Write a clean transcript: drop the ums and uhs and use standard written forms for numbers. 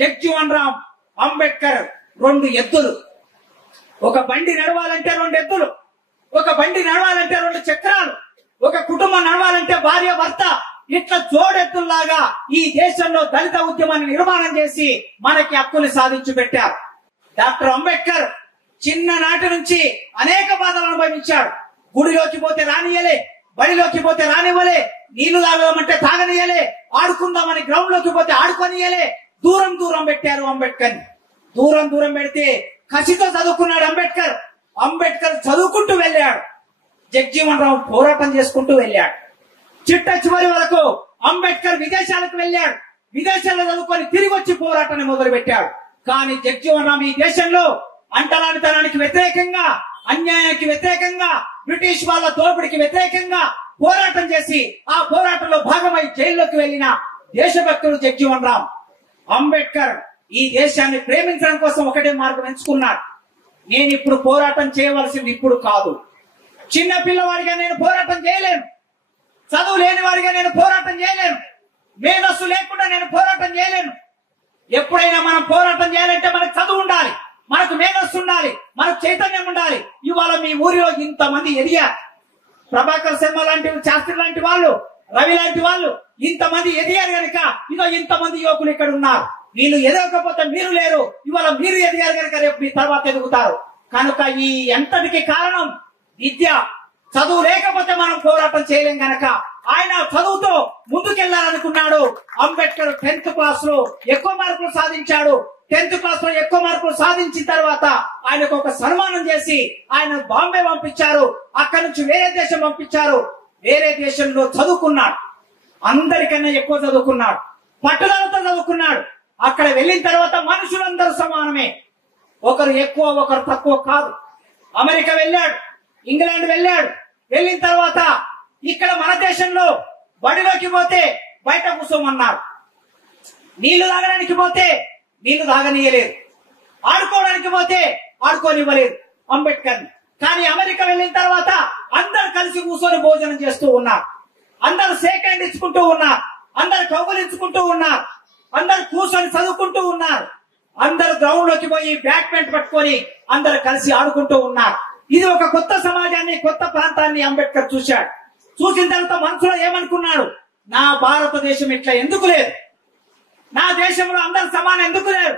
జగ్జీవన్ రామ్ అంబేద్కర్ రెండు ఎద్దులు. ఒక బండి నడవాలంటే రెండు ఎద్దులు, ఒక బండి నడవాలంటే రెండు చక్రాలు, ఒక కుటుంబం నడవాలంటే భార్య భర్త, ఇట్లా జోడెత్తుల్లాగా ఈ దేశంలో దళిత ఉద్యమాన్ని నిర్మాణం చేసి మనకి హక్కులు సాధించి పెట్టారు. డాక్టర్ అంబేద్కర్ చిన్ననాటి నుంచి అనేక బాధలు అనుభవించాడు. గుడిలోకి పోతే రానియలే, బడిలోకి పోతే రానివ్వలే, నీళ్లు తాగమంటే తాగనియలే, ఆడుకుందామని గ్రౌండ్ లోకి పోతే ఆడుకొనియలే. దూరం దూరం పెట్టారు అంబేద్కర్. దూరం దూరం పెడితే కసితో చదువుకున్నాడు అంబేద్కర్. అంబేద్కర్ చదువుకుంటూ వెళ్ళాడు, జగ్జీవన్ రామ్ పోరాటం చేసుకుంటూ వెళ్ళాడు. చిట్ట చివరి వరకు అంబేద్కర్ విదేశాలకు వెళ్ళాడు. విదేశాల్లో చదువుకొని తిరిగి వచ్చి పోరాటాన్ని మొదలు పెట్టాడు. కానీ జగ్జీవన్ రామ్ ఈ దేశంలో అంటరానితనానికి వ్యతిరేకంగా, అన్యాయానికి వ్యతిరేకంగా, బ్రిటిష్ వాళ్ళ దోపిడికి వ్యతిరేకంగా పోరాటం చేసి ఆ పోరాటంలో భాగమై జైల్లోకి వెళ్లిన దేశభక్తుడు జగ్జీవన్ రామ్. అంబేద్కర్ ఈ దేశాన్ని ప్రేమించడం కోసం ఒకటే మార్గం ఎంచుకున్నాడు. నేను ఇప్పుడు పోరాటం చేయవలసింది ఇప్పుడు కాదు. చిన్న పిల్లవాడిగా నేను పోరాటం చేయలేను, చదువు లేని వాడిగా నేను పోరాటం చేయలేను, మేధస్సు లేకుండా నేను పోరాటం చేయలేను. ఎప్పుడైనా మనం పోరాటం చేయాలంటే మనకు చదువు ఉండాలి, మనకు మేధస్సు ఉండాలి, మనకు చైతన్యం ఉండాలి. ఇవాళ మీ ఊరిలో ఇంతమంది ఎదిగారు. ప్రభాకర్ శర్మ లాంటి, శాస్త్రి లాంటి వాళ్ళు, రవి లాంటి వాళ్ళు ఇంతమంది ఎదిగారు కనుక ఇదో ఇంతమంది యువకులు ఇక్కడ ఉన్నారు. వీళ్ళు ఎదగకపోతే మీరు లేరు. ఇవాళ మీరు ఎదిగారు కనుక రేపు మీ తర్వాత ఎదుగుతారు. కనుక ఈ ఎంతటికి కారణం విద్య. చదువు లేకపోతే మనం పోరాటం చేయలేం గనక ఆయన చదువుతో ముందుకెళ్లాలనుకున్నాడు. అంబేద్కర్ 10th క్లాస్ లో ఎక్కువ మార్కులు సాధించాడు. 10th క్లాస్ లో ఎక్కువ మార్కులు సాధించిన తర్వాత ఆయనకు ఒక సన్మానం చేసి ఆయన బాంబే పంపించారు. అక్కడి నుంచి వేరే దేశం పంపించారు. వేరే దేశంలో చదువుకున్నాడు. అందరికన్నా ఎక్కువ చదువుకున్నాడు, పట్టుదలతో చదువుకున్నాడు. అక్కడ వెళ్ళిన తర్వాత మనుషులందరూ సమానమే, ఒకరు ఎక్కువ ఒకరు తక్కువ కాదు. అమెరికా వెళ్ళాడు, ఇంగ్లాండ్ వెళ్ళాడు. వెళ్ళిన తర్వాత ఇక్కడ మన దేశంలో బడిలోకి పోతే బయట కూర్చోమన్నారు, నీళ్లు తాగడానికి పోతే నీళ్లు తాగనీయలేదు, ఆడుకోవడానికి పోతే ఆడుకోనివ్వలేదు అంబేద్కర్. కానీ అమెరికా వెళ్ళిన తర్వాత అందరు కలిసి కూర్చొని భోజనం చేస్తూ ఉన్నారు, అందరు షేక్ హ్యాండ్ ఇచ్చుకుంటూ ఉన్నారు, అందరు కౌగులించుకుంటూ ఉన్నారు, అందరు కూర్చొని చదువుకుంటూ ఉన్నారు, అందరు గ్రౌండ్ లోకి పోయి బ్యాడ్మింటన్ పట్టుకొని అందరు కలిసి ఆడుకుంటూ ఉన్నారు. ఇది ఒక కొత్త సమాజాన్ని, కొత్త ప్రాంతాన్ని అంబేద్కర్ చూశాడు. చూసిన తర్వాత మనసులో ఏమనుకున్నాడు, నా భారతదేశం ఇట్లా ఎందుకు లేదు, నా దేశంలో అందరు సమానం ఎందుకు లేరు,